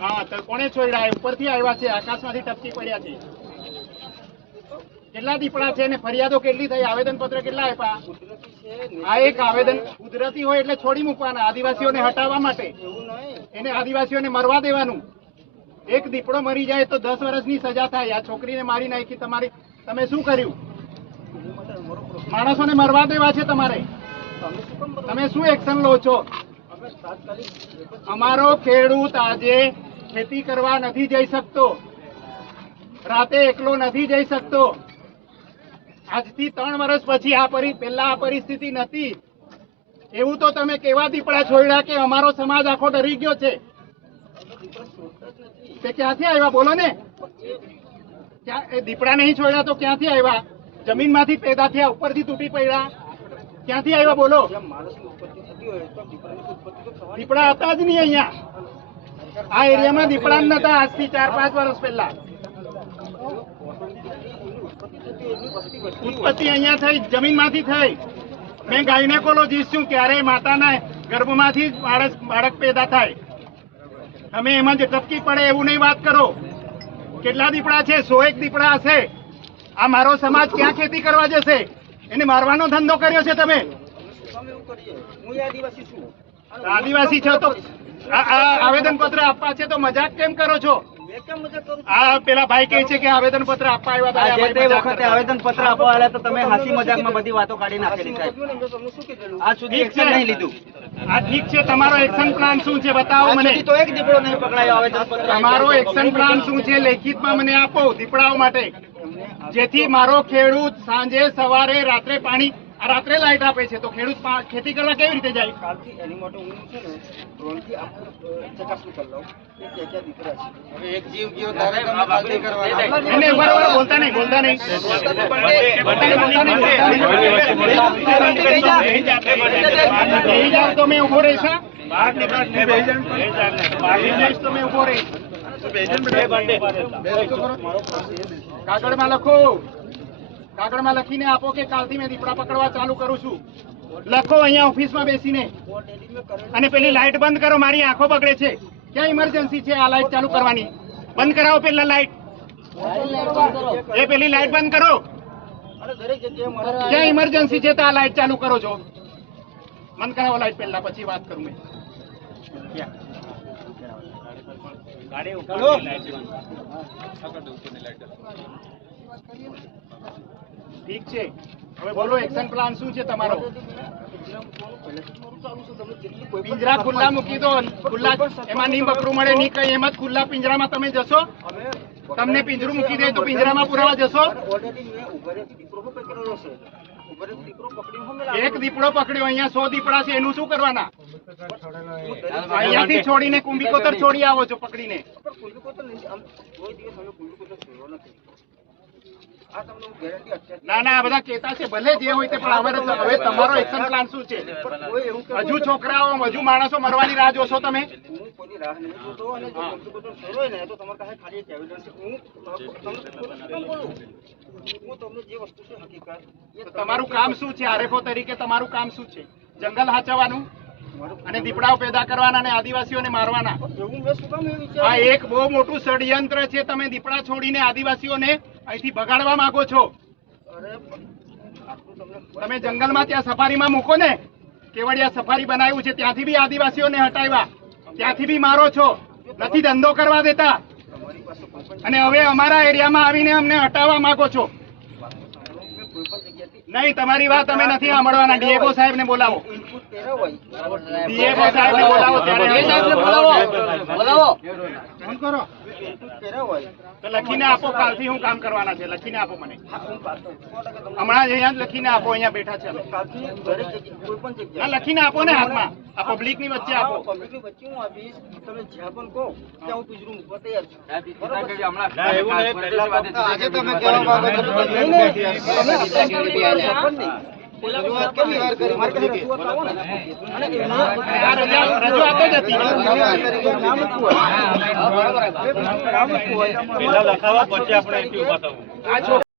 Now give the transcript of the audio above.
हाँ तो कोने छोड्या उपरथी आव्या छे आकाशमांथी टपकी पड्या छे કેટલા દીપડા છે ને ફરિયાદો કેટલી થઈ આવેદન પત્ર કેટલા આપ્યા આ એક આવેદન કુદરતી હોય એટલે છોડી મૂકવાના આદિવાસીઓને હટાવવા માટે એને આદિવાસીઓને મરવા દેવાનું એક દીપડો મરી જાય તો 10 વર્ષની સજા થાય આ છોકરીને મારી નાખી તમારી તમે શું કર્યું માણસોને મરવા દેવા છે તમારે તમે શું એક્શન લો છો અમારો ખેડૂત આજે ખેતી કરવા નથી જઈ શકતો રાતે એકલો નથી જઈ શકતો આજથી 3 વર્ષ પછી પહેલા આ પરિસ્થિતિ નથી એવું તો તમે કેવા દીપડા છોડ્યા કે અમારો સમાજ આખો ડરી ગયો છે તે ક્યાંથી આવ્યા બોલો ને क्या દીપડા નહીં છોડ્યા તો ક્યાંથી આવ્યા જમીનમાંથી પેદા થયા ઉપરથી તૂટી પડ્યા ક્યાંથી આવ્યા બોલો દીપડા હતા જ નહીં અહીંયા આ એરિયામાં દીપડા નતા આજથી 4-5 વર્ષ પહેલા उत्पत्ति अहींया थई जमीनमांथी थई मैं गायनेकोलॉजिस्ट छुं क्यारे माताना गर्भमांथी बाळक पैदा थाय तमे एमां जे टपकी पड़े एवुं नहीं वात करो केटला दीपड़ा छे 101 दीपड़ा हशे आ मारो समाज क्यां खेती करवा जशे एने मारवानो धंधो कर्यो छे तमे आदिवासी छो तो आवेदन पत्र आपवा छे तो मजाक केम करो छो પેલા ભાઈ કહે છે કે આવેદન પત્ર આપવા આવ્યા હતા જે તે વખતે આવેદન પત્ર આપવા આવ્યા તો તમે હાસી મજાકમાં બધી વાતો કાઢી નાખેલી સાહેબ આ સુધી એક્શન નહીં લીધું આ ઠીક છે તમારો એક્શન પ્લાન શું છે બતાવો મને તો એક દીપડો નહીં પકડાયો આવેદન પત્ર તમારો એક્શન પ્લાન શું છે લેખિતમાં મને આપો દીપડાઓ માટે જેથી મારો ખેડૂત સાંજે સવારે રાત્રે પાણી રાત્રે લાઈટ આપે છે તો ખેડૂત ખેતી કરવા કેવી રીતે જાય કાલથી એની માટે હું છે ને ડ્રોનથી ચકાસણી કરી લઉં કે ક્યાં દીપડા છે હવે એક જીવ ગયો તારે બાગડી કરવાના એને બરાબર બોલતા નહીં બેહી જાવ તો મેં ઉભો રહીશ બહાર નીકળ તો મેં ઉભો રહીશ કાગળમાં લખો કાગળમાં લખીને આપો કે કાલથી મેં દીપડા પકડવા ચાલુ કરું છું લખો અહીંયા ઓફિસમાં બેસીને અને પેલી લાઈટ બંધ કરો મારી આંખો બગડે છે ક્યાં ઇમરજન્સી છે આ લાઈટ ચાલુ કરવાની બંધ કરાવો પેલા લાઈટ એ પેલી લાઈટ બંધ કરો ક્યાં ઇમરજન્સી છે તો આ લાઈટ ચાલુ કરો છો બંધ કરાવો લાઈટ પહેલા પછી વાત કરું મેં ગાડી ઉપર લાઈટ ठीक है હવે બોલો એક્શન પ્લાન શું છે તમારો પિંજરા ખુલ્લા મૂકી દો ખુલ્લા એમાં ની બકરું મળે ની કઈ એમ જ ખુલ્લા પિંજરામાં તમે જશો તમને પિંજરું મૂકી દે તો પિંજરામાં પુરાવા જશો એક દીપડો પકડ્યો અહીંયા 100 દીપડા છે એનું શું કરવાના અહીંયાથી છોડીને કુંભીકોતર છોડી આવો છો પકડીને ના ના આ બધા કહેતા છે ભલે જે હોય તે પણ હવે તમારો એક્શન પ્લાન શું છે હજુ છોકરાઓ હજુ માણસો મરવાની રાહ જોશો તમે તમારું કામ શું છે આરએફઓ તરીકે તમારું કામ શું છે જંગલ હાચવવાનું અને દીપડાઓ પેદા કરવાના અને આદિવાસીઓને મારવાના આ એક બહુ મોટું ષડયંત્ર છે તમે દીપડા છોડીને આદિવાસીઓને અહીંથી ભગાડવા માંગો છો તમે જંગલમાં ત્યાં સફારીમાં મૂકો ને કેવડિયા સફારી બનાવ્યું છે ત્યાંથી બી આદિવાસીઓને હટાવ્યા ત્યાંથી બી મારો છો નથી ધંધો કરવા દેતા અને હવે અમારા એરિયામાં આવીને અમને હટાવવા માંગો છો नहीं તમારી વાત અમે નથી સાંભળવાના ડીએફઓ સાહેબને બોલાવો ડીએફઓ સાહેબને બોલાવો ત્યારે સાહેબને બોલાવો ફોન કરો તો લખીને આપો કાલથી હું કામ કરવાના છે લખીને આપો મને હમણાં જ અહીંયા લખીને આપો અહીંયા બેઠા છે ના લખીને આપો ને હાથમાં આ પબ્લિકની વચ્ચે આપો પબ્લિકની વચ્ચે હું આપીશ તમે જ્યાં પણ કહો ત્યાં હું પિંજરું મૂકવા તૈયાર છું આજે તમે કહેવા માંગો છો રજૂઆત કેવી વાર કરી મારે રજૂઆત આવો ને અને રજૂઆત જ હતી નામ મૂકવું હોય પેલા લખાવા પછી આપણે અહીંથી ઉભા થવું